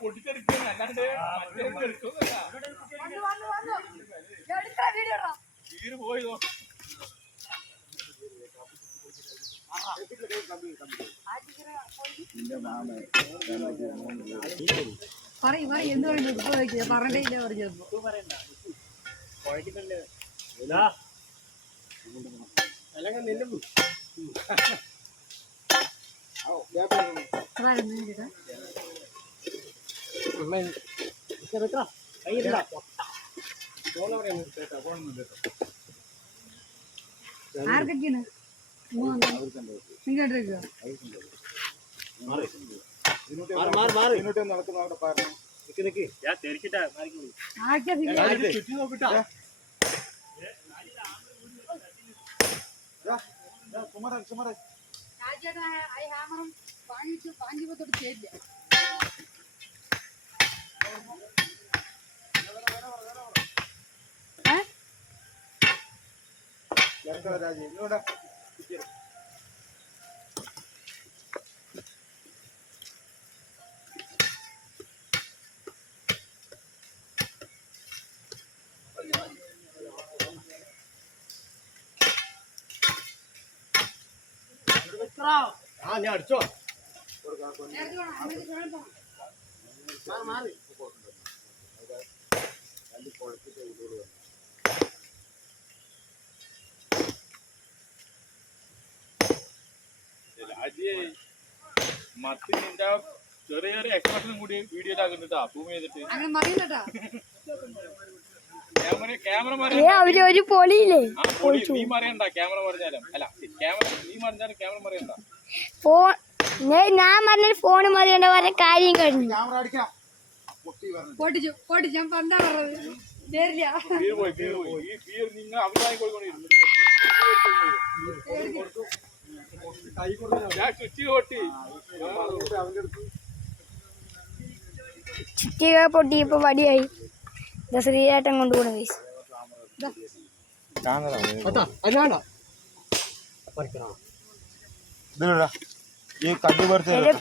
പൊട്ടിച്ചെടുക്കുന്ന അല്ലാണ്ട് വീട് പോയതോ എന്ത് പറഞ്ഞിട്ടില്ല പറഞ്ഞപ്പോ ആർക്കൊക്കെയാണ് ഞാൻ അടിച്ചോ മത്തിന്റെ ചെറിയ ചെറിയ എക്സ്പ്രഷനും കൂടി വീഡിയോയിലാക്കുന്നുണ്ടാ സൂം ചെയ്തിട്ട് ഒരു പൊളിയില്ലേ നീ മറിയണ്ട ക്യാമറ പറഞ്ഞാലും അല്ല ക്യാമറ നീ മറിഞ്ഞാലും ക്യാമറ മറിയണ്ട ഞാൻ പറഞ്ഞ ഫോണ് മറിയണ്ട പറഞ്ഞ കാര്യം കഴിഞ്ഞു ചുറ്റിക പൊട്ടിയപ്പോ വടിയായി ശ്രീയേട്ടൻ കൊണ്ടുപോകുന്ന കേസ്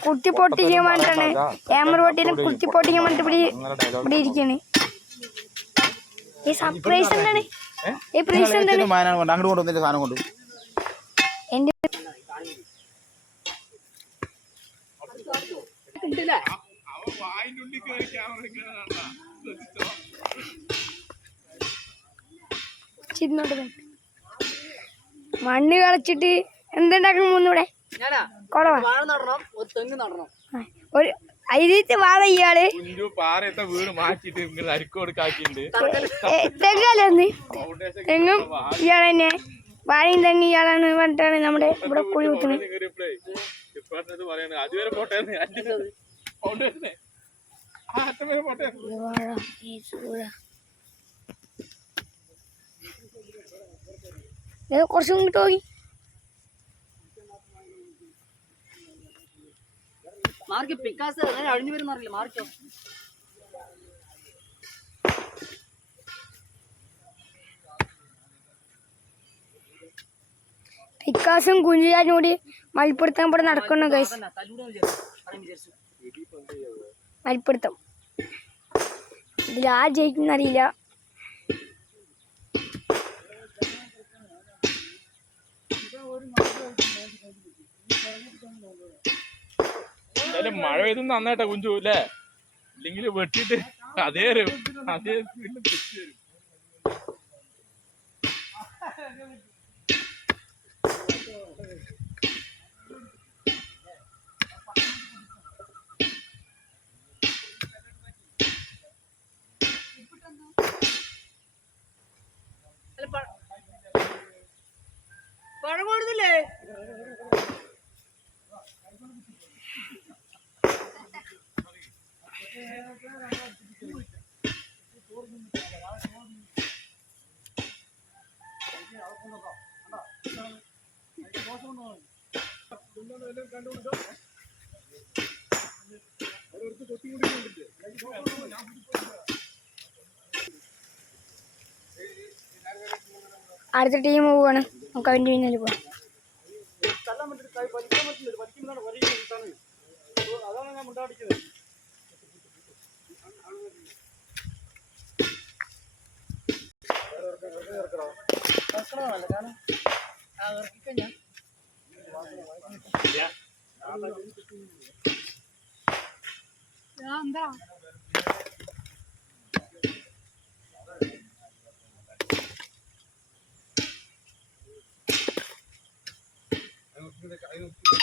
കുട്ടി പൊട്ടിക്കാൻ വേണ്ടിട്ടാണ് ക്യാമറ പൊട്ടിയാലും കുട്ടി പൊട്ടിക്കാൻ വേണ്ടിട്ട് ഇവിടെ ഇരിക്കാണ്. ഈ സർപ്രൈസ് എന്താണ്? ഈ പ്രൈസ് എന്താണ്? എന്റെ മണ്ണ് കളിച്ചിട്ട് എന്തുണ്ടാക്കണം മൂന്നൂടെ ഒരു അതിലത്തെ വാഴ ഇയാള് തെങ്ങല്ലെന്ന് തെങ്ങും ഇയാൾ തന്നെ വാഴയും തെങ്ങ് ഇയാളാണ് പറഞ്ഞിട്ടാണ് നമ്മുടെ ഇവിടെ കുഴി കുത്തുന്നത്. കുറച്ചും ഇങ്ങോട്ട് പോയി മാർക്ക് പിക്കാസ് അഴിഞ്ഞു വരുന്നറിയില്ല മാർക്കോ പിക്കാസും കുഞ്ചാനും കൂടി മൽപ്പിടുത്തം ഇവിടെ നടക്കുന്നു ഗൈസ്. മൽപ്പിടുത്തം ഇതിൽ ആ ജയിക്കുന്നറിയില്ല. മഴ പെയ്തു നന്നായിട്ടാ കുഞ്ചു അല്ലേ? ഇല്ലെങ്കിൽ വെട്ടിട്ട് അതേ പഴം കൊടുത്തില്ലേ? അടുത്ത ടീം പോവാണ്. നമുക്ക് അതിൻ്റെ പിന്നാലെ പോവാം. എന്താ അതിന്